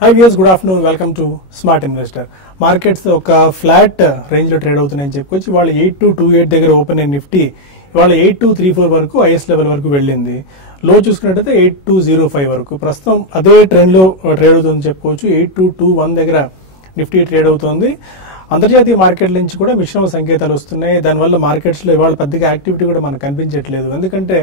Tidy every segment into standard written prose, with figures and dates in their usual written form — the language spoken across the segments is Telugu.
Hi viewers, good afternoon. Welcome to Smart Investor. Markets ఒక ఫ్లాట్ రేంజ్ లో ట్రేడ్ అవుతున్నాయని చెప్పుకోవచ్చు. వాళ్ళు 8228 దగ్గర ఓపెన్ అయిన నిఫ్టీ ఇవాళ 8234 వరకు ఐఎస్ లెవెల్ వరకు వెళ్ళింది. లో చూసుకున్నట్టయితే 8205 వరకు. ప్రస్తుతం అదే ట్రెండ్ లో ట్రేడ్ అవుతుందని చెప్పుకోవచ్చు. 8221 దగ్గర నిఫ్టీ ట్రేడ్ అవుతోంది. అంతర్జాతీయ మార్కెట్ల నుంచి కూడా మిశ్రమ సంకేతాలు వస్తున్నాయి. దానివల్ల మార్కెట్స్ లో ఇవాళ పెద్దగా యాక్టివిటీ కూడా మనకు కనిపించట్లేదు. ఎందుకంటే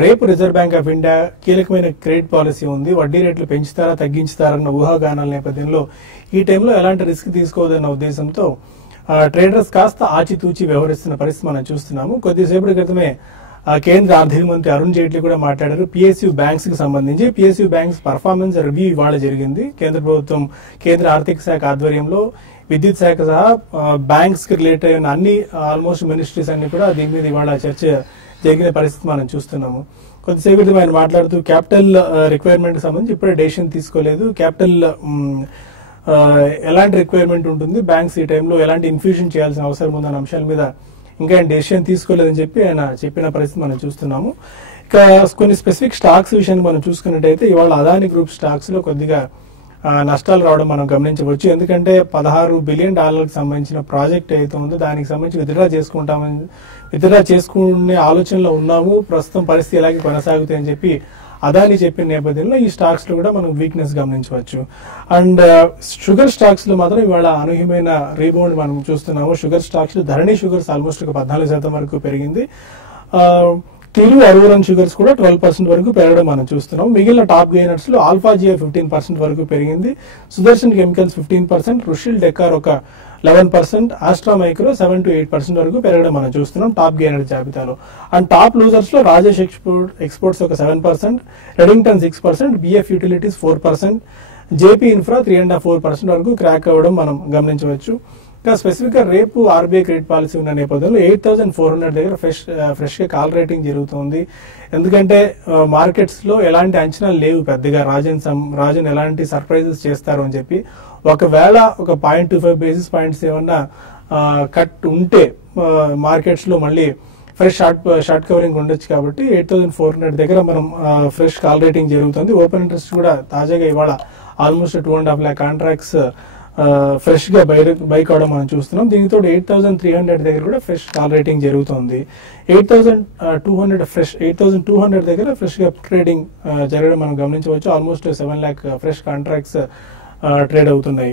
రేపు రిజర్వ్ బ్యాంక్ ఆఫ్ ఇండియా కీలకమైన క్రెడిట్ పాలసీ ఉంది. వడ్డీ రేట్లు పెంచుతారా తగ్గించుతారన్న ఊహాగానాల నేపథ్యంలో ఈ టైంలో ఎలాంటి రిస్క్ తీసుకోవద్దన్న ఉద్దేశంతో ట్రేడర్స్ కాస్త ఆచితూచి వ్యవహరిస్తున్న పరిస్థితి మనం చూస్తున్నాము. కొద్దిసేపటి క్రితమే కేంద్ర ఆర్థిక మంత్రి అరుణ్ జైట్లీ కూడా మాట్లాడారు. పిఎస్యూ బ్యాంక్స్ కి సంబంధించి పిఎస్యూ బ్యాంక్స్ పర్ఫార్మెన్స్ రివ్యూ ఇవాళ జరిగింది. కేంద్ర ప్రభుత్వం కేంద్ర ఆర్థిక శాఖ ఆధ్వర్యంలో విద్యుత్ శాఖ సహా బ్యాంక్స్ కి రిలేటెడ్ అయిన అన్ని ఆల్మోస్ట్ మినిస్ట్రీస్ అన్ని కూడా దీని మీద ఇవాళ చర్చ జరిగిన పరిస్థితి మనం చూస్తున్నాము. కొద్దిసేపు క్రితం ఆయన మాట్లాడుతూ క్యాపిటల్ రిక్వైర్మెంట్ సంబంధించి ఇప్పుడే డెసిషన్ తీసుకోలేదు. క్యాపిటల్ ఎలాంటి రిక్వైర్మెంట్ ఉంటుంది, బ్యాంక్స్ ఈ టైంలో ఎలాంటి ఇన్ఫ్యూషన్ చేయాల్సిన అవసరం ఉందన్న అంశాల మీద ఇంకా ఆయన డెసిషన్ తీసుకోలేదని చెప్పి ఆయన చెప్పిన పరిస్థితి మనం చూస్తున్నాము. ఇక కొన్ని స్పెసిఫిక్ స్టాక్స్ విషయాన్ని మనం చూసుకున్నట్టయితే ఇవాళ అదాని గ్రూప్ స్టాక్స్ లో కొద్దిగా నష్టాలు రావడం మనం గమనించవచ్చు. ఎందుకంటే $16 బిలియన్ సంబంధించిన ప్రాజెక్ట్ ఏదైతే ఉందో దానికి సంబంధించి విత్డ్రా చేసుకునే ఆలోచనలో ఉన్నాము. ప్రస్తుతం పరిస్థితి ఎలాగే కొనసాగుతాయి అని చెప్పి అదాని చెప్పిన నేపథ్యంలో ఈ స్టాక్స్ లో కూడా మనం వీక్నెస్ గమనించవచ్చు. అండ్ షుగర్ స్టాక్స్ లో మాత్రం ఇవాళ అనూహ్యమైన రీబౌండ్ మనం చూస్తున్నాము. షుగర్ స్టాక్స్ లో ధరణి షుగర్స్ ఆల్మోస్ట్ 14% వరకు పెరిగింది. తిరు అరూరన్ షుగర్స్ కూడా 12% వరకు పెరగడం మనం చూస్తున్నాం. మిగిలిన టాప్ గెయినర్స్ లో ఆల్ఫా జియో 15% వరకు పెరిగింది. సుదర్శన్ కెమికల్స్ 15%, రుషిల్ డెకార్ ఒక 11%, ఆస్ట్రా మైక్రో 7 to 8% వరకు పెరగడం మనం చూస్తున్నాం టాప్ గెయినర్ జాబితాలో. అండ్ టాప్ లూజర్స్ లో రాజేష్ ఎక్స్పోర్ట్స్ ఒక 7%, Redington 6%, BF utilities 4%, JP infra 3.5% వరకు క్రాక్ అవ్వడం మనం గమనించవచ్చు. ఇంకా స్పెసిఫిక్ గా రేపు ఆర్బీఐ క్రెడిట్ పాలసీ ఉన్న నేపథ్యంలో 8400 దగ్గర ఫ్రెష్ గా కాల్ రేటింగ్ జరుగుతుంది. ఎందుకంటే మార్కెట్స్ లో ఎలాంటి అంచనాలు లేవు పెద్దగా రాజన్ ఎలాంటి సర్ప్రైజెస్ చేస్తారు అని చెప్పి. ఒకవేళ ఒక 0.25 బేసిస్ పాయింట్స్ ఏమన్నా కట్ ఉంటే మార్కెట్స్ లో మళ్ళీ ఫ్రెష్ షార్ట్ కవరింగ్ ఉండొచ్చు. కాబట్టి 8400 దగ్గర మనం ఫ్రెష్ కాల్ రేటింగ్ జరుగుతుంది. ఓపెన్ ఇంట్రెస్ట్ కూడా తాజాగా ఇవాళ ఆల్మోస్ట్ 2.5 lakh కాంట్రాక్ట్స్ ఫ్రెష్ గా బై కావడం మనం చూస్తున్నాం. దీనితో 8300 దగ్గర కూడా ఫ్రెష్ కాల్ రేటింగ్ జరుగుతుంది. 8200 దగ్గర ఫ్రెష్ గా ట్రేడింగ్ జరగడం మనం గమనించవచ్చు. Almost 7 lakh fresh contracts trade అవుతున్నాయి.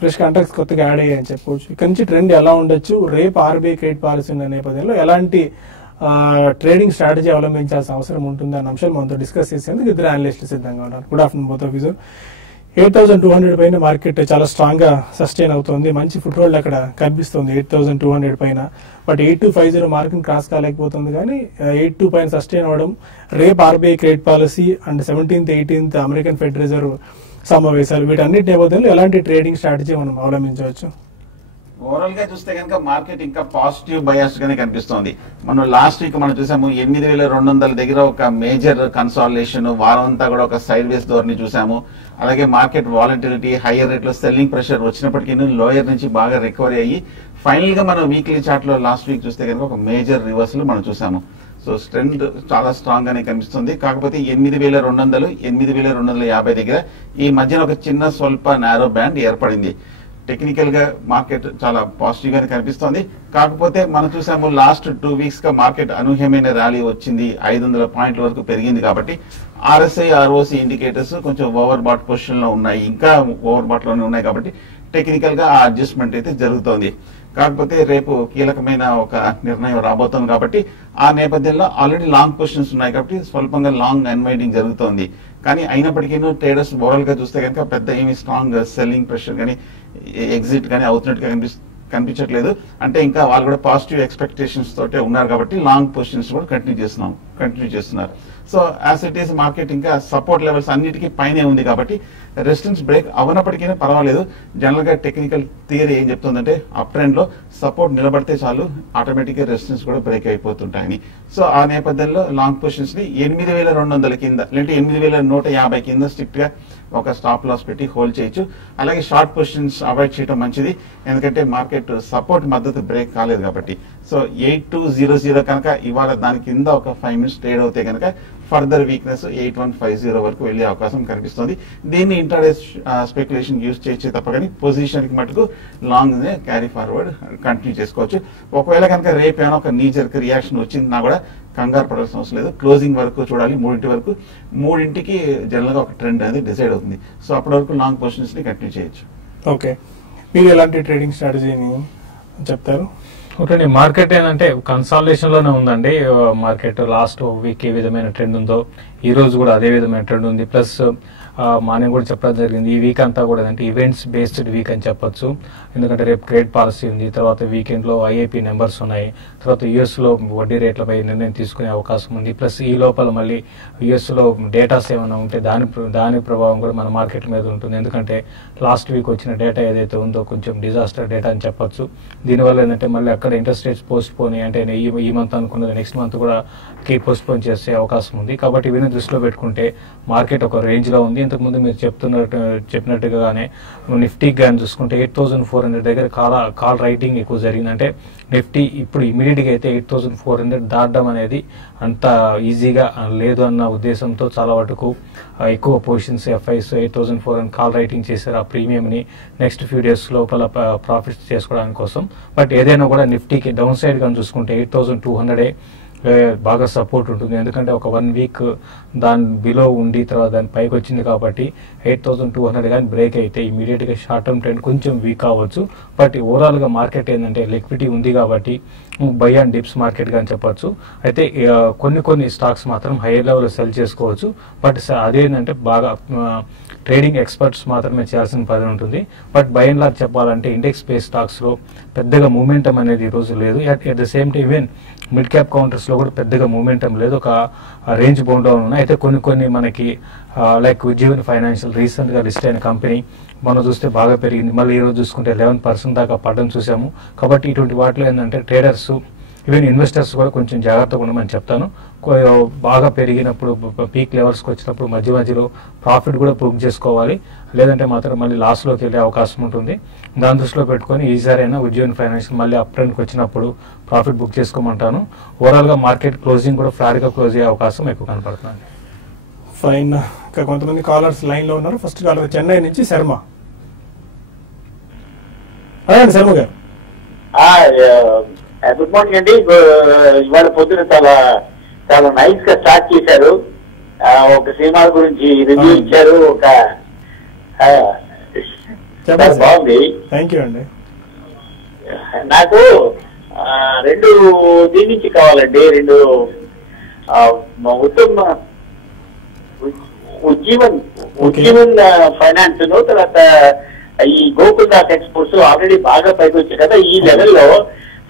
ఫ్రెష్ కాంట్రాక్ట్స్ కొత్తగా యాడ్ అయ్యాయని చెప్పుకోవచ్చు. ఇక్కడ నుంచి ట్రెండ్ ఎలా ఉండొచ్చు, రేపు ఆర్బీఐ క్రెడిట్ పాలసీ ఉన్న నేపథ్యంలో ఎలాంటి ట్రేడింగ్ స్ట్రాటజీ అవలంబించాల్సిన అవసరం ఉంటుంది అన్న అంశాలు మనతో డిస్కస్ చేసేందుకు ఇద్దరు అనలిస్టులు సిద్ధంగా ఉన్నారు. Good afternoon both of you. 8200 పైన మార్కెట్ చాలా స్ట్రాంగ్ గా సస్టైన్ అవుతుంది. మంచి ఫుట్ హోల్డ్ అక్కడ కనిపిస్తుంది 8200 పైన. బట్ 8250 మార్కెట్ క్రాస్ కాలేకపోతుంది. కానీ 82 పైన సస్టైన్ అవడం, రేపు RBI credit policy and 17th 18th American Fed Reserve సమావేశాలు, వీటన్నిటి నేపథ్యంలో ఎలాంటి ట్రేడింగ్ స్ట్రాటజీ మనం అవలంబించవచ్చు? ఓవరాల్ గా చూస్తే కనుక మార్కెట్ ఇంకా పాజిటివ్ బయాస్ గానే కనిపిస్తోంది. మనం లాస్ట్ వీక్ మనం చూసాము 8200 దగ్గర ఒక మేజర్ కన్సాలిడేషన్, వారం అంతా కూడా ఒక సైడ్ వేస్ ధోరణి చూసాము. అలాగే మార్కెట్ వాలటిలిటీ, హైయర్ రేట్ లో సెల్లింగ్ ప్రెషర్ వచ్చినప్పటికీ లోయర్ నుంచి బాగా రికవరీ అయ్యి ఫైనల్ గా మనం వీక్లీ చార్ట్ లో లాస్ట్ వీక్ చూస్తే కనుక ఒక మేజర్ రివర్సల్ మనం చూసాము. సో ట్రెండ్ చాలా స్ట్రాంగ్ గానే కనిపిస్తుంది. కాకపోతే 8200, 8250 దగ్గర ఈ మధ్యన ఒక చిన్న స్వల్ప నారో బ్యాండ్ ఏర్పడింది. టెక్నికల్ గా మార్కెట్ చాలా పాజిటివ్ గానే కనిపిస్తోంది. కాకపోతే మనం చూసాము లాస్ట్ 2 weeks గా మార్కెట్ అనూహ్యమైన ర్యాలీ వచ్చింది, 500 పాయింట్ల వరకు పెరిగింది. కాబట్టి ఆర్ఎస్ఐ, ఆర్ఓసి ఇండికేటర్స్ కొంచెం ఓవర్ బాట్ పొజిషన్ లో ఉన్నాయి, ఇంకా ఓవర్ బాట్ లోనే ఉన్నాయి. కాబట్టి టెక్నికల్ గా ఆ అడ్జస్ట్మెంట్ అయితే జరుగుతోంది. కాకపోతే రేపు కీలకమైన ఒక నిర్ణయం రాబోతోంది. కాబట్టి ఆ నేపథ్యంలో ఆల్రెడీ లాంగ్ పొజిషన్స్ ఉన్నాయి. కాబట్టి స్వల్పంగా లాంగ్ అన్వైండింగ్ జరుగుతోంది. కానీ అయినప్పటికీ ట్రేడర్స్ ఓవరాల్ గా చూస్తే కనుక పెద్ద ఏమి స్ట్రాంగ్ సెల్లింగ్ ప్రెషర్ కానీ ఎగ్జిట్ కానీ అవుతున్నట్టుగా కనిపించట్లేదు. అంటే ఇంకా వాళ్ళు కూడా పాజిటివ్ ఎక్స్పెక్టేషన్స్ తోటే ఉన్నారు. కాబట్టి లాంగ్ పొజిషన్స్ కూడా కంటిన్యూ చేస్తున్నారు. So as it is market ఇంకా సపోర్ట్ లెవెల్స్ అన్నిటికీ పైనే ఉంది. కాబట్టి రెసిస్టెన్స్ బ్రేక్ అవనప్పటికీ పర్వాలేదు. జనరల్ గా టెక్నికల్ థియరీ ఏం చెప్తుందంటే అప్ ట్రెండ్ లో సపోర్ట్ నిలబడితే చాలు, ఆటోమేటిక్ గా రెసిస్టెన్స్ కూడా బ్రేక్ అయిపోతుంటాయని. సో ఆ నేపథ్యంలో లాంగ్ పొజిషన్స్ ని 8200 కింద లేదంటే 8150 కింద స్ట్రిక్ట్ గా ఒక స్టాప్ లాస్ పెట్టి హోల్డ్ చేయొచ్చు. అలాగే షార్ట్ పొజిషన్స్ అవాయిడ్ చేయడం మంచిది. ఎందుకంటే మార్కెట్ సపోర్ట్ మద్దతు బ్రేక్ కాలేదు కాబట్టి. సో 8200 కనుక ఇవాళ దాని కింద ఒక 5 minutes ట్రేడ్ అవుతే కనుక ఫర్దర్ వీక్నెస్ 8150 వరకు వెళ్లే అవకాశం కనిపిస్తుంది. దీన్ని ఇంట్రాడే స్పెక్యులేషన్ యూజ్ చేయొచ్చు తప్ప కానీ పొజిషన్ కి మటుకు లాంగ్ క్యారీ ఫార్వర్డ్ కంటిన్యూ చేసుకోవచ్చు. ఒకవేళ కనుక రేపు ఏమైనా ఒక నీజర్కి రియాక్షన్ వచ్చిందా కూడా కంగారు పడాల్సిన అవసరం లేదు. క్లోజింగ్ వరకు చూడాలి, 3 వరకు. 3కి జనరల్ గా ఒక ట్రెండ్ అనేది డిసైడ్ అవుతుంది. సో అప్పటి వరకు లాంగ్ పొజిషన్స్ ని కంటిన్యూ చేయొచ్చు. ఓకే, మీరు ఎలాంటి ట్రేడింగ్ స్ట్రాటజీని చెప్తారు? ఓకే, మార్కెట్ ఏంటంటే కన్సాలిడేషన్ లోనే ఉందండి. మార్కెట్ లాస్ట్ వీక్ ఏ విధమైన ట్రెండ్ ఉందో ఈ రోజు కూడా అదే విధమైన ట్రెండ్ ఉంది. ప్లస్ మార్నింగ్ కూడా చెప్పడం జరిగింది, ఈ వీక్ అంతా కూడా అంటే ఈవెంట్స్ బేస్డ్ వీక్ అని చెప్పొచ్చు. ఎందుకంటే రేపు క్రెడిట్ పాలసీ ఉంది, తర్వాత వీకెండ్ లో ఐఐపి నెంబర్స్ ఉన్నాయి, తర్వాత యుఎస్ లో వడ్డీ రేట్లపై నిర్ణయం తీసుకునే అవకాశం ఉంది. ప్లస్ ఈ లోపల మళ్ళీ యుఎస్ లో డేటాస్ ఏమైనా ఉంటే దాని ప్రభావం కూడా మన మార్కెట్ మీద ఉంటుంది. ఎందుకంటే లాస్ట్ వీక్ వచ్చిన డేటా ఏదైతే ఉందో కొంచెం డిజాస్టర్ డేటా అని చెప్పొచ్చు. దీనివల్ల ఏంటంటే మళ్ళీ అక్కడ ఇంట్రెస్ట్ రేట్స్ పోస్ట్ పోని అంటే ఈ మంత్ అనుకున్నది నెక్స్ట్ మంత్ కూడా పోస్ట్ పోన్ చేసే అవకాశం ఉంది. కాబట్టి ఇవన్నీ దృష్టిలో పెట్టుకుంటే మార్కెట్ ఒక రేంజ్ లో ఉంది. ఇంతకుముందు మీరు చెప్పినట్టుగానే నిఫ్టీకి కానీ చూసుకుంటే 8400 దగ్గర కాల్ రైటింగ్ ఎక్కువ జరిగింది. అంటే నిఫ్టీ ఇప్పుడు ఇమీడియట్ గా అయితే 8400 దాటడం అనేది అంత ఈజీగా లేదు అన్న ఉద్దేశంతో చాలా వరకు ఎక్కువ పొజిషన్స్ ఎఫ్ఐస్ 8400 కాల్ రైటింగ్ చేశారు. ఆ ప్రీమియం ని నెక్స్ట్ ఫ్యూ డేస్ లోపల ప్రాఫిట్స్ చేసుకోవడానికి కోసం. బట్ ఏదైనా కూడా నిఫ్టీకి డౌన్ సైడ్ కానీ చూసుకుంటే 8200 బాగా సపోర్ట్ ఉంటుంది. ఎందుకంటే ఒక 1 వీక్ దాని బిలో ఉండి తర్వాత దాని పైకి వచ్చింది కాబట్టి 8200 కానీ బ్రేక్ అయితే ఇమీడియట్ గా షార్ట్ టర్మ్ ట్రెండ్ కొంచెం వీక్ అవ్వచ్చు. బట్ ఓవరాల్ గా మార్కెట్ ఏంటంటే లిక్విడిటీ ఉంది కాబట్టి బై అండ్ డిప్స్ మార్కెట్ గా చెప్పొచ్చు. అయితే కొన్ని స్టాక్స్ మాత్రం హై లెవెల్ సెల్ చేసుకోవచ్చు. బట్ అదేంటంటే బాగా ట్రేడింగ్ ఎక్స్పర్ట్స్ మాత్రమే చేయాల్సిన పని ఉంటుంది. బట్ బై అండ్ లార్జ్ చెప్పాలంటే ఇండెక్స్ బేస్ స్టాక్స్ లో పెద్దగా మూమెంటం అనేది ఈ రోజు లేదు. At the same time even mid cap counters లో కూడా పెద్దగా మూమెంటం లేదు, ఒక రేంజ్ బౌండ్ డౌన్ ఉన్నాయి. అయితే కొన్ని మనకి లైక్ ఉజ్జీవన్ ఫైనాన్షియల్ రీసెంట్ గా లిస్ట్ అయిన కంపెనీ మనం చూస్తే బాగా పెరిగింది. మళ్ళీ ఈ రోజు చూసుకుంటే 11% దాకా పడడం చూసాము. కాబట్టి ఇటువంటి వాటిలో ఏంటంటే ట్రేడర్స్ ఈవెన్ ఇన్వెస్టర్స్ కూడా కొంచెం జాగ్రత్తగా ఉండమని చెప్తాను. బాగా పెరిగినప్పుడు పీక్ లెవెల్స్కి వచ్చినప్పుడు మధ్యలో ప్రాఫిట్ కూడా బుక్ చేసుకోవాలి, లేదంటే మాత్రం మళ్ళీ లాస్లోకి వెళ్ళే అవకాశం ఉంటుంది. దాని దృష్టిలో పెట్టుకొని ఈసారైనా ఉజ్జీవన్ ఫైనాన్షియల్ మళ్ళీ అప్ ట్రెండ్కి వచ్చినప్పుడు ప్రాఫిట్ బుక్ చేసుకోమంటాను. ఓవరాల్గా మార్కెట్ క్లోజింగ్ కూడా ఫ్లాట్గా క్లోజ్ అయ్యే అవకాశం ఎక్కువ కనపడుతుంది. ఫైన్. ఇంకా కొంతమంది కాలర్స్ లైన్లో ఉన్నారు. ఫస్ట్ కాలర్ చెన్నై నుంచి శర్మ. అదే శర్మ గారు, గుడ్ మార్నింగ్ అండి. ఇవాళ పొద్దున చాలా నైస్ గా స్టార్ట్ చేశారు. ఒక సినిమా గురించి రివ్యూ ఇచ్చారు. ఒక బాగుంది. థ్యాంక్ యూ అండి. నాకు 2 దీని నుంచి కావాలండి. 2 ఉజ్జీవన్ ఫైనాన్స్ తర్వాత ఈ గోకుల్ దాస్ ఎక్స్పోర్ట్స్ ఆల్రెడీ బాగా పైకి వచ్చాయి కదా, ఈ లెవెల్లో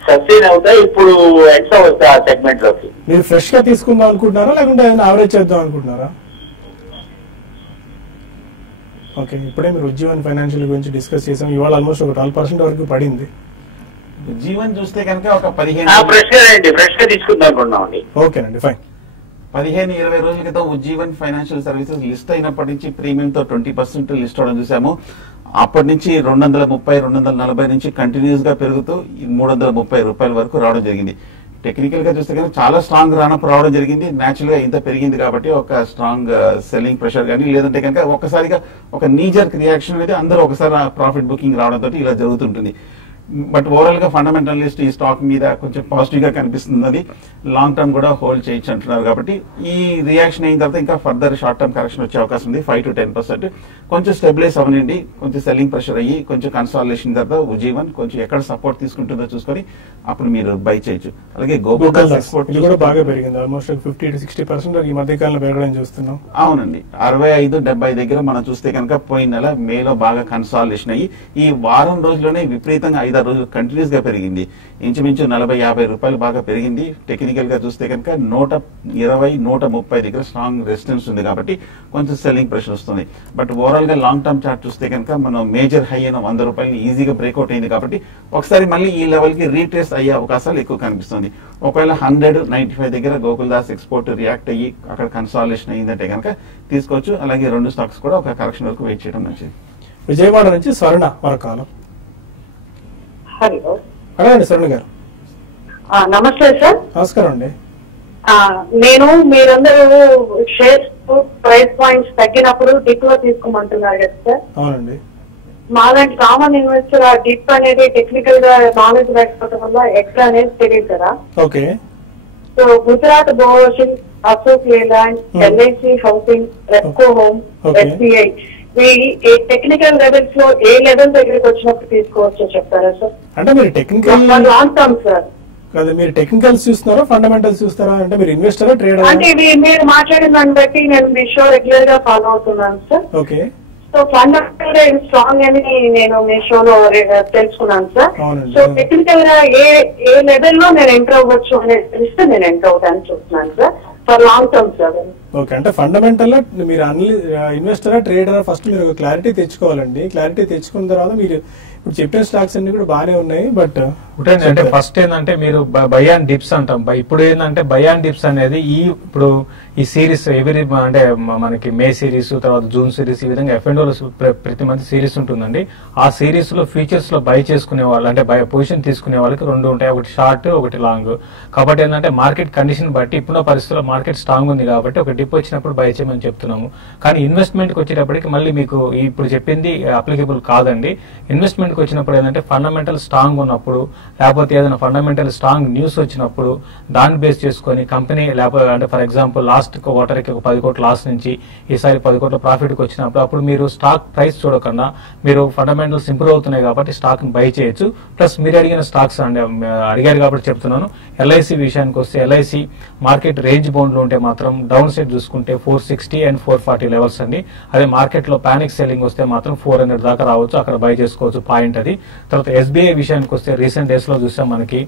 సస్టైన్ అవుతాయి. ఇప్పుడు ఎంటర్ అవుతా ఆ సెగ్మెంట్ లోకి మీరు ఫ్రెష్ గా తీసుకుందాం అనుకుంటున్నారా లేకుంటే యావరేజ్ చేద్దాం అనుకుంటున్నారా? ఓకే, ఇప్పుడే మీరు ఉజ్జీవన్ ఫైనాన్షియల్ గురించి డిస్కస్ చేసాం. ఇవాళ ఆల్మోస్ట్ ఒక 12% వరకు పడింది. ఉజ్జీవన్ చూస్తే కనుక ఒక 15 ఫ్రెష్ గా తీసుకుందాం అనుకున్నామండి. ఓకేనండి, ఫైన్. 15-20 రోజుల క్రితం ఉజ్జీవన్ ఫైనాన్షియల్ సర్వీసెస్ లిస్ట్ అయినప్పటి నుంచి ప్రీమియంతో 20% లిస్ట్ అవడం చూసాము. అప్పటి నుంచి 230-240 నుంచి కంటిన్యూస్ గా పెరుగుతూ 330 రూపాయల వరకు రావడం జరిగింది. టెక్నికల్ గా చూస్తే కనుక చాలా స్ట్రాంగ్ రావడం జరిగింది. న్యాచురల్ గా ఇంత పెరిగింది కాబట్టి ఒక స్ట్రాంగ్ సెల్లింగ్ ప్రెషర్ కానీ, లేదంటే కనుక ఒక్కసారిగా ఒక నీజర్ రియాక్షన్ అయితే అందరూ ఒకసారి ప్రాఫిట్ బుకింగ్ రావడంతో ఇలా జరుగుతుంటుంది. బట్ ఓవరాల్ గా ఫండమెంటలిస్ట్ ఈ స్టాక్ మీద కొంచెం పాజిటివ్ గా కనిపిస్తుంది. లాంగ్ టర్మ్ కూడా హోల్డ్ చేయొచ్చు అంటున్నారు. కాబట్టి ఈ రియాక్షన్ అయిన తర్వాత ఇంకా ఫర్దర్ షార్ట్ టర్మ్ కరెక్షన్ వచ్చే అవకాశం ఉంది. 5-10% కొంచెం స్టెబిలైజ్ అవనండి. కొంచెం సెల్లింగ్ ప్రెషర్ అయ్యి కొంచెం కన్సాలిడేషన్ తర్వాత ఉజ్జీవన్ కొంచెం ఎక్కడ సపోర్ట్ తీసుకుంటుందో చూసుకొని అప్పుడు మీరు బై చేయొచ్చు. అలాగే గోకుల్ దాస్ ఎక్స్పోర్ట్ కూడా బాగా పెరిగింది. ఆల్మోస్ట్ 50-60% ఈ మధ్య కాలంలో పెరగడం చూస్తున్నాం. అవునండి, 65-70 దగ్గర మనం చూస్తే కనుక పోయిన నెల మేలో బాగా కన్సాలిడేషన్ అయ్యి ఈ వారం రోజుల్లోనే విపరీతంగా 5-6 రోజులు కంటిన్యూస్ గా పెరిగింది. ఇంచుమించు 40-50 రూపాయలు బాగా పెరిగింది. టెక్నికల్ గా చూస్తే కనుక 120-130 దగ్గర స్ట్రాంగ్ రెసిస్టెన్స్ ఉంది కాబట్టి కొంచెం సెల్లింగ్ ప్రెషర్ వస్తుంది. బట్ ఓవరాల్ గా లాంగ్ టర్మ్ చార్ట్ చూస్తే కనుక మనం మేజర్ హై అయిన 100 రూపాయలు ఈజీగా బ్రేక్అవుట్ అయింది కాబట్టి ఒకసారి మళ్ళీ ఈ లెవెల్ కి రీట్రేస్ అయ్యే అవకాశాలు ఎక్కువ కనిపిస్తుంది. ఒకవేళ 195 దగ్గర గోకుల్ దాస్ ఎక్స్పోర్ట్ రియాక్ట్ అయ్యి అక్కడ కన్సాలిడేషన్ అయ్యిందంటే కనుక తీసుకోవచ్చు. అలాగే 2 స్టాక్స్ కూడా ఒక కరెక్షన్ వరకు వెయిట్ చేయడం మంచిది. విజయవాడ నుంచి స్వర్ణ వరకాలం. హలో, అడగండి స్వర్ణ గారు. నమస్తే సార్. నమస్కారం అండి. నేను మీరందరూ షేర్స్ ప్రైస్ పాయింట్స్ తగ్గినప్పుడు డిప్ లో తీసుకోమంటున్నారు కదా సార్. అవునండి. మాలాంటి కామన్ ఇన్వెస్టర్ ఆ డిప్ అనేది టెక్నికల్ గా నాలెడ్జ్ లేకపోవడం వల్ల ఎట్లా అనేది తెలియదు కదా. Okay. So Gujarat Borosil, Ashok Leyland, LIC housing, Repco home, SBI technical levels లో ఏ లెవెల్ దగ్గరికి వచ్చినప్పుడు తీసుకోవచ్చో చెప్తారా సార్? అంటే మీరు టెక్నికల్ లాంగ్ టర్మ్ సార్ కదా, మీరు టెక్నికల్స్ చూస్తున్నారా ఫండమెంటల్స్ చూస్తారా? అంటే మీరు ఇన్వెస్టరా ట్రేడరా? అంటే ఇది మీరు మాట్లాడిన దాన్ని బట్టి నేను మీ షో రెగ్యులర్ గా ఫాలో అవుతున్నాను సార్. ఓకే. సో ఫండమెంటల్ గా ఇది స్ట్రాంగ్ అని నేను మీ షోలో తెలుసుకున్నాను సార్. సో టెక్నికల్ గా ఏ లెవెల్ లో నేను ఎంటర్ అవ్వచ్చు అనేది తెలిస్తే నేను ఎంటర్ అవుతాను చూస్తున్నాను sir for long term sir. Okay. అంటే ఫండమెంటల్ మీరు ఇన్వెస్టరా ట్రేడరా ఫస్ట్ మీరు ఒక క్లారిటీ తెచ్చుకోవాలండి. క్లారిటీ తెచ్చుకున్న తర్వాత మీరు ఇప్పుడు చెప్పిన స్టాక్స్ అన్ని కూడా బాగానే ఉన్నాయి. బట్ అంటే ఫస్ట్ ఏంటంటే మీరు బై అండ్ డిప్స్ అంటాం. ఇప్పుడు ఏంటంటే బై అండ్ డిప్స్ అనేది ఇప్పుడు ఈ సిరీస్ ఎవరి అంటే మనకి మే సిరీస్, తర్వాత జూన్ సిరీస్, ఈ విధంగా F&O ప్రతి మంత్ సిరీస్ ఉంటుందండి. ఆ సిరీస్ లో ఫీచర్స్ లో బై చేసుకునే వాళ్ళు అంటే బై పొజిషన్ తీసుకునే వాళ్ళకి రెండు ఉంటాయి, ఒకటి షార్ట్ ఒకటి లాంగ్. కాబట్టి ఏంటంటే మార్కెట్ కండిషన్ బట్టి ఇప్పుడున్న పరిస్థితుల్లో మార్కెట్ స్ట్రాంగ్ ఉంది కాబట్టి ఒక డిప్ వచ్చినప్పుడు బై చేయమని చెప్తున్నాము. కానీ ఇన్వెస్ట్మెంట్ కి వచ్చేటప్పటికి మళ్ళీ మీకు ఇప్పుడు చెప్పింది అప్లికబుల్ కాదండి. ఇన్వెస్ట్మెంట్ కి వచ్చినప్పుడు ఏంటంటే ఫండమెంటల్ స్ట్రాంగ్ ఉన్నప్పుడు, లేకపోతే ఏదైనా ఫండమెంటల్ స్ట్రాంగ్ న్యూస్ వచ్చినప్పుడు దాన్ని బేస్ చేసుకుని కంపెనీ లేకపోతే అంటే ఫర్ ఎగ్జాంపుల్ లాస్ట్ క్వార్టర్ కి ఒక 10 కోట్ల లాస్ నుంచి ఈసారి 10 కోట్ల ప్రాఫిట్ కి వచ్చినప్పుడు అప్పుడు మీరు స్టాక్ ప్రైస్ చూడకుండా మీరు ఫండమెంటల్స్ ఇంప్రూవ్ అవుతున్నాయి కాబట్టి స్టాక్ ని బై చేయొచ్చు. ప్లస్ మీరు అడిగిన స్టాక్స్ అడిగారు కాబట్టి చెప్తున్నాను. ఎల్ఐసి విషయానికి వస్తే ఎల్ఐసి మార్కెట్ రేంజ్ బౌండ్ లో ఉంటే మాత్రం డౌన్ సైడ్ చూసుకుంటే 460 and 440 లెవెల్స్ అండి. అదే మార్కెట్ లో పానిక్ సెల్లింగ్ వస్తే మాత్రం 400 దాకా రావచ్చు, అక్కడ బై చేసుకోవచ్చు పాయింట్ అది. తర్వాత ఎస్బీఐ విషయానికి వస్తే రీసెంట్ డేస్ లో చూసాం మనకి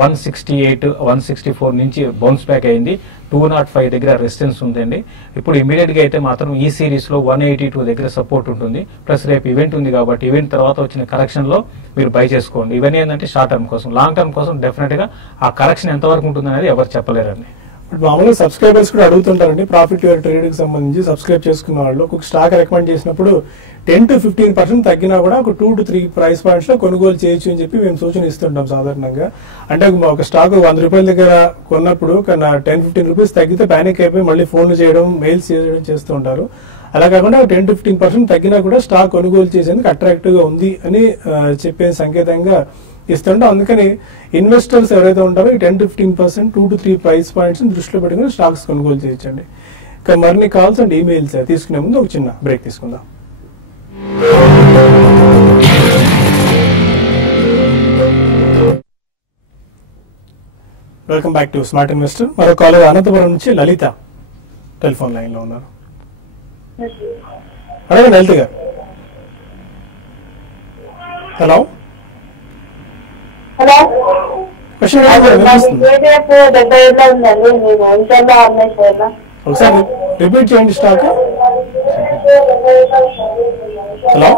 168, 164 నుంచి బౌన్స్ బ్యాక్ అయింది. 205 దగ్గర రెసిస్టెన్స్ ఉందండి. ఇప్పుడు ఇమీడియట్ గా అయితే మాత్రం ఈ సిరీస్ లో 182 దగ్గర సపోర్ట్ ఉంటుంది. ప్లస్ రేపు ఈవెంట్ ఉంది కాబట్టి ఈవెంట్ తర్వాత వచ్చిన కరెక్షన్ లో మీరు బై చేసుకోండి. ఇవన్నీ ఏంటంటే షార్ట్ టర్మ్ కోసం. లాంగ్ టర్మ్ కోసం డెఫినెట్ గా ఆ కరెక్షన్ ఎంతవరకు ఉంటుంది అనేది ఎవరు చెప్పలేరండి. మామూలుగా సబ్స్క్రైబర్స్ కూడా అడుగుతుంటారండి ప్రాఫిట్ యువర్ ట్రేడ్ కి సంబంధించి. సబ్స్క్రైబ్ చేసుకున్న వాళ్ళు ఒక స్టాక్ రికమెండ్ చేసినప్పుడు 10 to 15% తగ్గినా కూడా ఒక 2 to 3 ప్రైస్ పాయింట్స్ లో కొనుగోలు చేయొచ్చు అని చెప్పి మేము సూచన ఇస్తుంటాం సాధారణంగా. అంటే ఒక స్టాక్ 100 రూపాయల దగ్గర కొన్నప్పుడు 10-15 రూపీస్ తగ్గితే ప్యానిక్ అయిపోయి మళ్ళీ ఫోన్లు చేయడం, మెయిల్స్ చేయడం చేస్తూ ఉంటారు. అలా కాకుండా 10 to 15% తగ్గినా కూడా స్టాక్ కొనుగోలు చేసేందుకు అట్రాక్టివ్ గా ఉంది అని చెప్పే సంకేతంగా ఇస్తుంటాం. అందుకని ఇన్వెస్టర్స్ ఎవరైతే ఉంటారో ఈ 10 to 15%, 2 to 3 ప్రైస్ పాయింట్స్ దృష్టిలో పెట్టుకుని స్టాక్స్ కొనుగోలు చేయొచ్చండి. ఇక మరిన్ని కాల్స్ అండ్ ఈమెయిల్స్ తీసుకునే ముందు ఒక చిన్న బ్రేక్ తీసుకుందాం. Welcome back to smart investor. మరో కాలర్ అనంతపురం నుంచి లలిత టెలిఫోన్ లైన్ లో ఉన్నారు. అడగండి లలిత గారు. హలో హలో క్వశ్చన్ ఒకసారి రిపీట్ చేయండి స్టాక్. హలో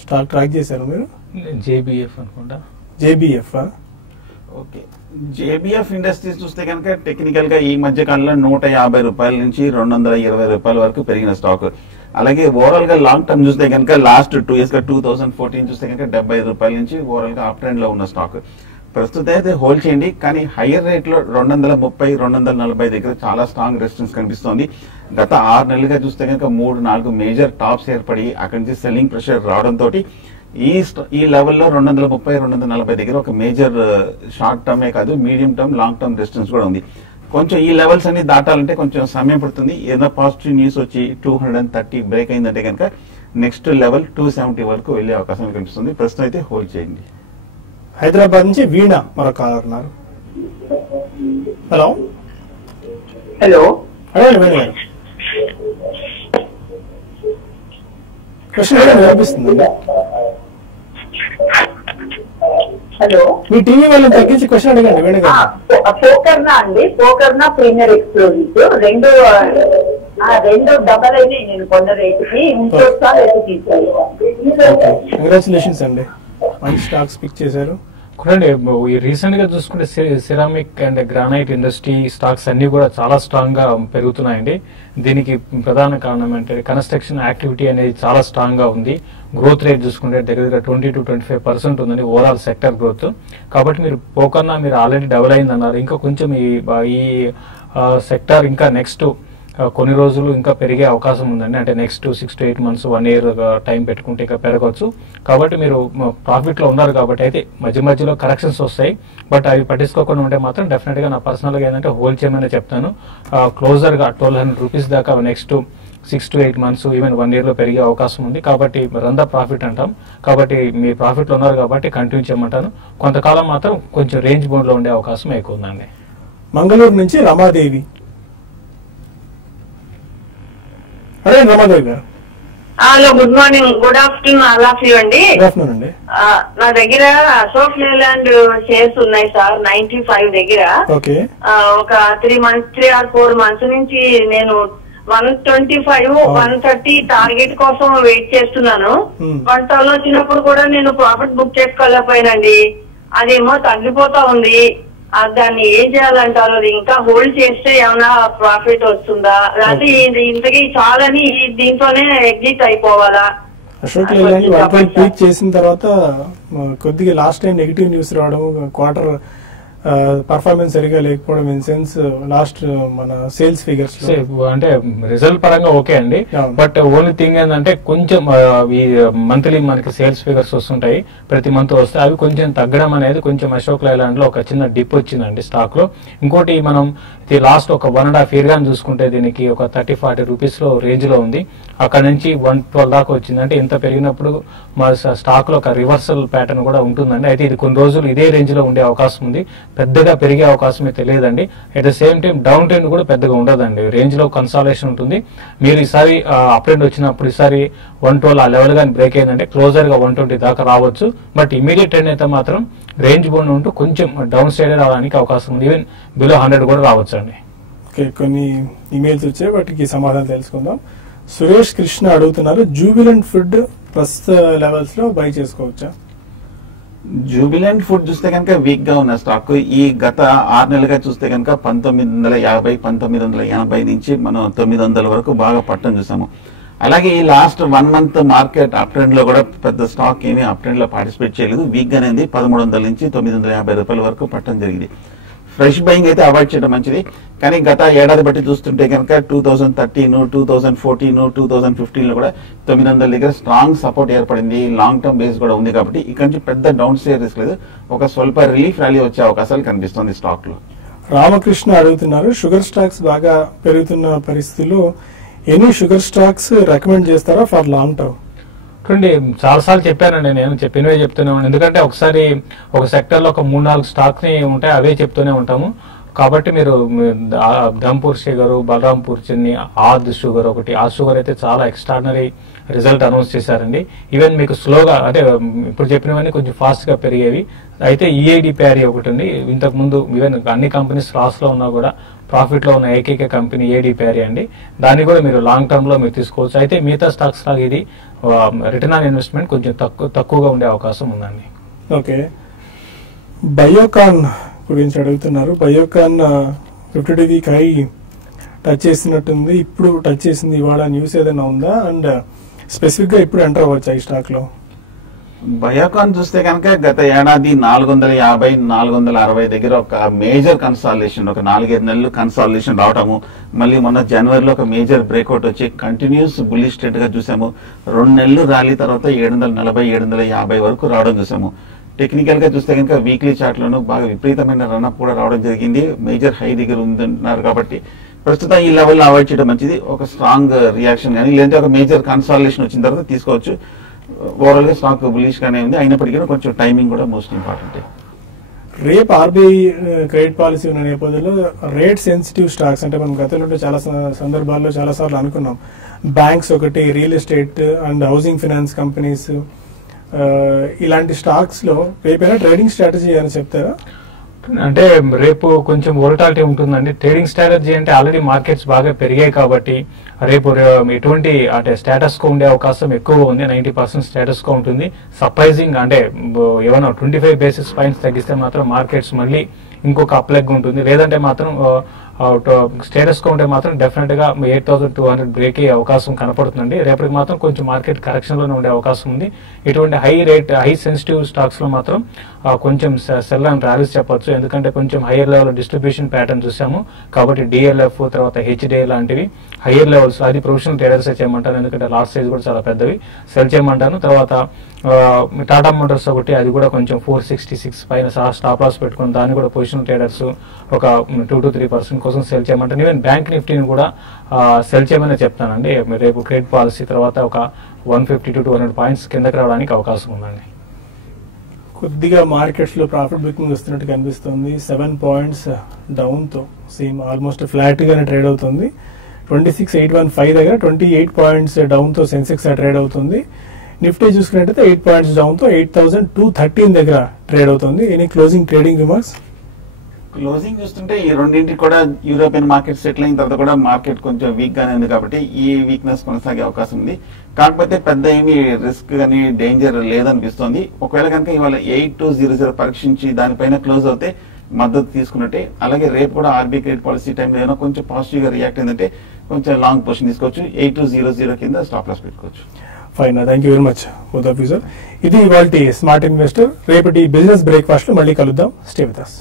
స్టాక్ ట్రాక్ చేశారు మీరు? జేబీఎఫ్ అనుకుంటా. జేబీఎఫ్. ఓకే. జేబీఎఫ్ ఇండస్ట్రీస్ చూస్తే కనుక టెక్నికల్ గా ఈ మధ్య కాలంలో 150 రూపాయల నుంచి 220 రూపాయల వరకు పెరిగిన స్టాక్. అలాగే ఓవరాల్ గా లాంగ్ టర్మ్ చూస్తే కనుక లాస్ట్ 2 years గా 2014 చూస్తే కనుక 75 రూపాయల నుంచి ఓవరాల్ గా అప్ ట్రెండ్ లో ఉన్న స్టాక్. ప్రస్తుతం అయితే హోల్డ్ చేయండి, కానీ హైయర్ రేట్ లో 230, 240 దగ్గర చాలా స్ట్రాంగ్ రెసిస్టెన్స్ కనిపిస్తోంది. గత 6 నెలలుగా చూస్తే కనుక 3-4 మేజర్ టాప్స్ ఏర్పడి అక్కడి నుంచి సెల్లింగ్ ప్రెషర్ రావడంతో ఈ లెవెల్లో 230, 240 దగ్గర ఒక మేజర్ షార్ట్ టర్మే కాదు medium term, long term resistance కూడా ఉంది. కొంచెం ఈ లెవెల్స్ అన్ని దాటాలంటే కొంచెం సమయం పడుతుంది. ఏదైనా పాజిటివ్ న్యూస్ వచ్చి 230 బ్రేక్ అయిందంటే కనుక నెక్స్ట్ లెవెల్ 270 వరకు వెళ్లే అవకాశం కనిపిస్తుంది. ప్రస్తుతం అయితే హోల్డ్ చేయండి. హైదరాబాద్ నుంచి వీణ మరో కాలర్ ఉన్నారు. హలో హలో అడగండి వీణ గారు. క్వశ్చన్ వినిపిస్తుంది. హలో మీ టీవీ వాళ్ళని తగ్గించి క్వశ్చన్ అడగండి వీణ గారు. పోకర్నా అండి, పోకర్నా ప్రీమియర్ ఎక్స్ప్లోజివ్ రెండు డబల్ అయినాయి నేను కొన్న రేటుకి. ఇంకోసారి అయితే తీసాను. కంగ్రాచులేషన్స్ అండి, మంచి స్టాక్స్ పిక్ చేశారు. చూడండి ఈ రీసెంట్ గా చూసుకుంటే ceramic and granite industry stocks అన్ని కూడా చాలా స్ట్రాంగ్ గా పెరుగుతున్నాయండి. దీనికి ప్రధాన కారణం అంటే కన్స్ట్రక్షన్ యాక్టివిటీ అనేది చాలా స్ట్రాంగ్ గా ఉంది. గ్రోత్ రేట్ చూసుకుంటే దగ్గర 20 to 25% ఉందండి ఓవరాల్ సెక్టర్ గ్రోత్. కాబట్టి మీరు పోకన్నా మీరు ఆల్రెడీ డబుల్ అయింది అన్నారు. ఇంకా కొంచెం ఈ సెక్టర్ ఇంకా నెక్స్ట్ కొన్ని రోజులు ఇంకా పెరిగే అవకాశం ఉందండి. అంటే next 6 to 8 months 1 year time పెట్టుకుంటే ఇంకా పెరగవచ్చు. కాబట్టి మీరు ప్రాఫిట్ లో ఉన్నారు కాబట్టి అయితే మధ్య మధ్యలో కరెక్షన్స్ వస్తాయి. బట్ అవి పట్టించుకోకుండా ఉంటే మాత్రం డెఫినెట్ గా నా పర్సనల్ గా ఏంటంటే హోల్డ్ చేయమని చెప్తాను. క్లోజర్ గా 1200 రూపీస్ దాకా next 6 to 8 months even 1 year లో పెరిగే అవకాశం ఉంది. కాబట్టి రంద ప్రాఫిట్ అంటాం. కాబట్టి మీ ప్రాఫిట్ లో ఉన్నారు కాబట్టి కంటిన్యూ చేయమంటాను. కొంతకాలం మాత్రం కొంచెం రేంజ్ బౌండ్ లో ఉండే అవకాశం ఎక్కువ ఉందండి. మంగళూరు నుంచి రమాదేవి. అదే రమాదేవి గారు. Hello, good morning, good afternoon all of you అండి. అండి నా దగ్గర అశోక్ లేలాండ్ షేర్స్ ఉన్నాయి సార్ 95 దగ్గర. ఒక 3 or 4 months నుంచి నేను 125, 130 టార్గెట్ కోసం వెయిట్ చేస్తున్నాను. 112 వచ్చినప్పుడు కూడా నేను ప్రాఫిట్ బుక్ చేసుకోలేకపోయినండి. అదేమో తగ్గిపోతా ఉంది. దాన్ని ఏం చేయాలంటారు? ఇంకా హోల్డ్ చేస్తే ఏమైనా ప్రాఫిట్ వస్తుందా, లేకపోతే ఇంతకీ చాలని దీంతోనే ఎగ్జిట్ అయిపోవాలా? అశోక్ లేలాండ్ పీక్ చేసిన తర్వాత కొద్దిగా లాస్ట్ టైం నెగిటివ్ న్యూస్ రావడం, క్వార్టర్ పర్ఫార్మెన్స్ సరిగా లేకపోవడం, ఇన్ సెన్స్ లాస్ట్ మన సేల్స్ ఫిగర్స్ అంటే రిజల్ట్ పరంగా ఓకే అండి. బట్ ఓన్లీ థింగ్ ఏంటంటే కొంచెం ఈ మంత్లీ మనకి సేల్స్ ఫిగర్స్ వస్తుంటాయి, ప్రతి మంత్ వస్తాయి. అవి కొంచెం తగ్గడం అనేది కొంచెం అశోక్ లేలాండ్ లో ఒక చిన్న డిప్ వచ్చిందండి స్టాక్ లో. ఇంకోటి మనం ఇది లాస్ట్ ఒక 1.5 year గాని చూసుకుంటే దీనికి ఒక 30-40 రూపీస్ లో రేంజ్ లో ఉంది. అక్కడ నుంచి 112 దాకా వచ్చింది. అంటే ఇంత పెరిగినప్పుడు మా స్టాక్ లో ఒక రివర్సల్ ప్యాటర్న్ కూడా ఉంటుందండి. అయితే ఇది కొన్ని రోజులు ఇదే రేంజ్ లో ఉండే అవకాశం ఉంది. పెద్దగా పెరిగే అవకాశమే తెలియదండి. At the same time down trend కూడా పెద్దగా ఉండదండి. రేంజ్ లో కన్సాలేషన్ ఉంటుంది. మీరు ఈసారి అప్ ట్రెండ్ వచ్చినప్పుడు ఈసారి 112 ఆ లెవెల్ గాని బ్రేక్ అయిందంటే క్లోజర్ గా 120 దాకా రావచ్చు. బట్ ఇమీడియట్ ట్రెండ్ అయితే మాత్రం రేంజ్ బోన్ ఉంటూ కొంచెం డౌన్ సైడ్ రావడానికి అవకాశం ఉంది. ఈవెన్ బిలో 100 కూడా రావచ్చు అండి. కొన్ని ఇమెయిల్స్ వచ్చాయి, వాటికి సమాధానం తెలుసుకుందాం. సురేష్ కృష్ణ అడుగుతున్నారు, జూబిలెంట్ ఫుడ్ ప్రస్తుత లెవెల్స్ లో బై చేసుకోవచ్చా? జూబిలెంట్ ఫుడ్ చూస్తే కనుక వీక్ గా ఉన్న స్టాక్. ఈ గత 6 నెలలుగా చూస్తే కనుక 1950, 1980 నుంచి మనం 900 వరకు బాగా పట్టం చూసాము. అలాగే ఈ last 1 month market up trend లో కూడా పెద్ద స్టాక్ ఏమీ అప్ ట్రెండ్ లో పార్టిసిపేట్ చేయలేదు. వీక్ గానే 1300 నుంచి 950 రూపాయల వరకు పట్టం జరిగింది. ఫ్రెష్ బయింగ్ అయితే అవాయిడ్ చేయడం మంచిది. కానీ గత ఏడాది బట్టి చూస్తుంటే కనుక 2013, 2014, 2015 లో కూడా 900 దగ్గర స్ట్రాంగ్ సపోర్ట్ ఏర్పడింది. లాంగ్ టర్మ్ బేస్ కూడా ఉంది కాబట్టి ఇక్కడ నుంచి పెద్ద డౌన్ సైడ్ రిస్క్ లేదు. ఒక స్వల్ప రిలీఫ్ ర్యాలీ వచ్చే అవకాశాలు కనిపిస్తుంది స్టాక్ లో. రామకృష్ణ అడుగుతున్నారు, షుగర్ స్టాక్స్ బాగా పెరుగుతున్న పరిస్థితుల్లో ఎనీ షుగర్ స్టాక్స్ రికమెండ్ చేస్తారా ఫర్ లాంగ్ టర్మ్? చూడండి, చాలాసార్లు చెప్పానండి, నేను చెప్పినవే చెప్తూనే ఉన్నాను. ఎందుకంటే ఒకసారి ఒక సెక్టర్ లో ఒక 3-4 స్టాక్స్ ని ఉంటాయి, అవే చెప్తూనే ఉంటాము. కాబట్టి మీరు ధంపూర్ షుగర్, బలరాంపూర్ చిన్ని, ఆద్ షుగర్ ఒకటి, ఆ షుగర్ అయితే చాలా ఎక్స్ట్రాడినరీ రిజల్ట్ అనౌన్స్ చేశారండి. ఈవెన్ మీకు స్లోగా అంటే ఇప్పుడు చెప్పినవన్నీ కొంచెం ఫాస్ట్ గా పెరిగేవి. అయితే ఈఐడి ప్యారీ ఒకటి ఉంది. ఇంతకు ముందు ఈవెన్ అన్ని కంపెనీస్ లాస్ లో ఉన్నా కూడా ప్రాఫిట్ లో ఉన్న ఏకైక కంపెనీ ఏడీ ప్యారీ అండి. దాన్ని కూడా మీరు లాంగ్ టర్మ్ లో మీరు తీసుకోవచ్చు. అయితే మిగతా స్టాక్స్ లాగా ఇది రిటర్న్ ఆన్ ఇన్వెస్ట్మెంట్ కొంచెం తక్కువగా ఉండే అవకాశం ఉందండి. ఓకే, బయోకాన్ గురించి అడుగుతున్నారు. Biocon 50-day week high touch చేసినట్టుంది, ఇప్పుడు టచ్ చేసింది. ఇవాళ న్యూస్ ఏదైనా ఉందా? అండ్ స్పెసిఫిక్ గా ఇప్పుడు ఎంటర్ అవ్వచ్చా ఈ స్టాక్ లో? బయోకాన్ చూస్తే కనుక గత ఏడాది 450, 460 దగ్గర ఒక మేజర్ కన్సాలిడేషన్, ఒక 4-5 నెలలు కన్సాలిడేషన్ రావటము, మళ్ళీ మొన్న జనవరిలో ఒక మేజర్ బ్రేక్అవుట్ వచ్చి కంటిన్యూస్ బుల్లిష్ ట్రెండ్ గా చూసాము. 2 నెలలు ర్యాలీ తర్వాత 740, 750 వరకు రావడం చూసాము. టెక్నికల్ గా చూస్తే కనుక వీక్లీ చార్ట్ లోను బాగా విపరీతమైన రన్అప్ కూడా రావడం జరిగింది. మేజర్ హై దగ్గర ఉంటున్నారు కాబట్టి ప్రస్తుతం ఈ లెవెల్ అవాయిడ్ చేయడం మంచిది. ఒక స్ట్రాంగ్ రియాక్షన్ కానీ లేదంటే ఒక మేజర్ కన్సాలిడేషన్ వచ్చిన తర్వాత తీసుకోవచ్చు. ఓవరాల్ గా స్టాక్ బులిష్ గానే ఉంది, అయినప్పటికీ కొంచెం టైమింగ్ కూడా మోస్ట్ ఇంపార్టెంట్. రేపు ఆర్బీఐ క్రెడిట్ పాలసీ ఉన్న నేపథ్యంలో రేట్ సెన్సిటివ్ స్టాక్స్ అంటే మనం గతంలో చాలా సందర్భాల్లో చాలా సార్లు అనుకున్నాం, బ్యాంక్స్ ఒకటి, real estate and housing finance companies, ఇలాంటి స్టాక్స్ లో రేపైనా ట్రేడింగ్ స్ట్రాటజీ అని చెప్తారా? అంటే రేపు కొంచెం వోలటాలిటీ ఉంటుందండి. ట్రేడింగ్ స్ట్రాటజీ అంటే ఆల్రెడీ మార్కెట్స్ బాగా పెరిగాయి కాబట్టి రేపు ఎటువంటి అంటే స్టేటస్ కో ఉండే అవకాశం ఎక్కువ ఉంది. 90% స్టేటస్ కో ఉంటుంది. సర్ప్రైజింగ్ అంటే ఏమన్నా 25 బేసిస్ పాయింట్స్ తగ్గిస్తే మాత్రం మార్కెట్స్ మళ్ళీ ఇంకొక అప్లెగ్ ఉంటుంది. లేదంటే మాత్రం స్టేటస్ కో ఉంటే మాత్రం డెఫినెట్ గా 8,200 బ్రేక్ అయ్యే అవకాశం కనపడుతుందండి. రేపటికి మాత్రం కొంచెం మార్కెట్ కరెక్షన్ లోనే ఉండే అవకాశం ఉంది. ఇటువంటి హై సెన్సిటివ్ స్టాక్స్ లో మాత్రం కొంచెం సెల్ అండ్ ర్యాలీస్ చెప్పొచ్చు. ఎందుకంటే కొంచెం హైయర్ లెవెల్ డిస్ట్రిబ్యూషన్ ప్యాటర్న్ చూసాము కాబట్టి డిఎల్ఎఫ్ తర్వాత హెచ్డిఐ లాంటివి హైయర్ లెవెల్స్ అది ప్రొఫెషనల్ ట్రేడర్స్ చేయమంటాను. ఎందుకంటే లాట్ సైజ్ కూడా చాలా పెద్దవి సెల్ చేయమంటాను. తర్వాత టాటా మోటార్స్ ఒకటి అది కూడా కొంచెం 466 పైన స్టాప్ లాస్ పెట్టుకుని దాన్ని కూడా పొజిషనల్ ట్రేడర్స్ ఒక 2 to 3% కోసం సెల్ చేయమంటాను. ఈవెన్ బ్యాంక్ నిఫ్టీని కూడా సెల్ చేయమని చెప్తానండి. రేపు క్రెడిట్ పాలసీ తర్వాత ఒక 150 to 200 పాయింట్స్ కిందకి రావడానికి అవకాశం ఉందండి. కొద్దిగా మార్కెట్స్ లో ప్రాఫిట్ బుకింగ్ వస్తున్నట్టు కనిపిస్తుంది. 7 పాయింట్స్ డౌన్ తో సేమ్ ఆల్మోస్ట్ ఫ్లాట్ గానే ట్రేడ్ అవుతుంది. 26,815 దగ్గర 28 పాయింట్స్ డౌన్ తో సెన్సెక్స్ ట్రేడ్ అవుతుంది. నిఫ్టీ చూసుకున్నట్టయితే 8 పాయింట్స్ డౌన్ తో 8,213 దగ్గర ట్రేడ్ అవుతుంది. Any closing trading remarks? Closing చూస్తుంటే ఈ రెండింటికి కూడా యూరోపియన్ మార్కెట్ సెటిల్ అయిన తర్వాత కూడా మార్కెట్ కొంచెం వీక్ గానే ఉంది కాబట్టి ఈ వీక్నెస్ కొనసాగే అవకాశం ఉంది. కాకపోతే పెద్ద ఏమి రిస్క్ కానీ డేంజర్ లేదనిపిస్తోంది. ఒకవేళ కనుక ఇవాళ 8200 పరీక్షించి దానిపైన క్లోజ్ అవుతే మద్దతు తీసుకున్నట్టే. అలాగే రేపు కూడా ఆర్బీఐ క్రెడిట్ పాలసీ టైంలో ఏమైనా కొంచెం పాజిటివ్ గా రియాక్ట్ అయిందంటే కొంచెం లాంగ్ పొజిషన్ తీసుకోవచ్చు. 8200 కింద స్టాప్ లాస్ పెట్టుకోవచ్చు. Fine, thank you very much both of you sir. ఇది ఇవాల్టి స్మార్ట్ ఇన్వెస్టర్. రేపటి బిజినెస్ బ్రేక్ఫాస్ట్ లో మళ్ళీ కలుద్దాం. Stay with us.